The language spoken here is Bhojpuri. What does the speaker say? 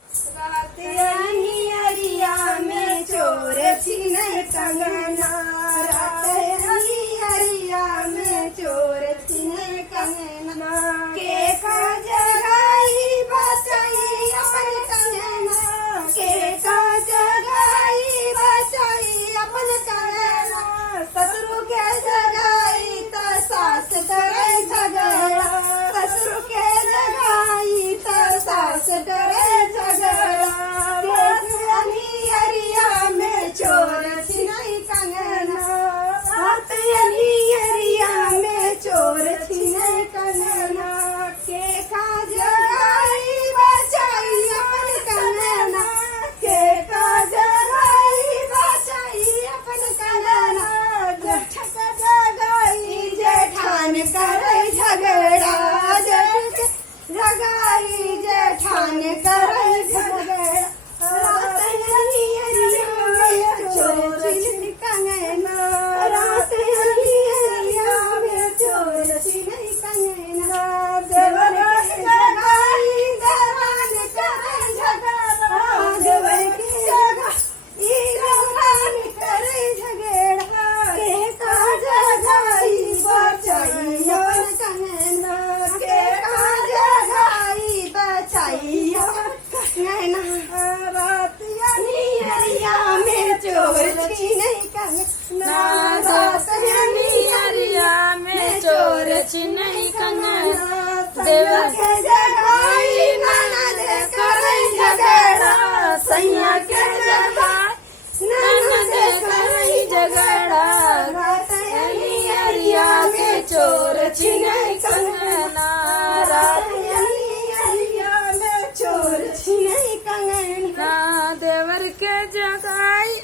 रातनी अरिया में चोर छीने कंगना, रातनी अरिया में चोर छीने कंगना, के का जगाई बचाई अपन कंगना, के का जगाई बचाई अपन कंगना, ससुर के जगाई तो सास करे झगड़ा, ससुर के जगाई तो सास करे अरिया में चोर छिनाई कंगना, अरिया में चोर छिनाई कंगना, के का जगाई बचाई अपन कंगना, के का जगाई बचाई अपन कंगना, जठक जगाई जेठान करे झगड़ा, जगाई जेठान करे झगड़ा, नहीं कंगना, देवर के जगाई ननद करे झगड़ा, सैया के जगाई ननद करे झगड़ा, अरिया के चोर छिने कंगना, अरिया में चोर छिने कंगना, देवर के जगाई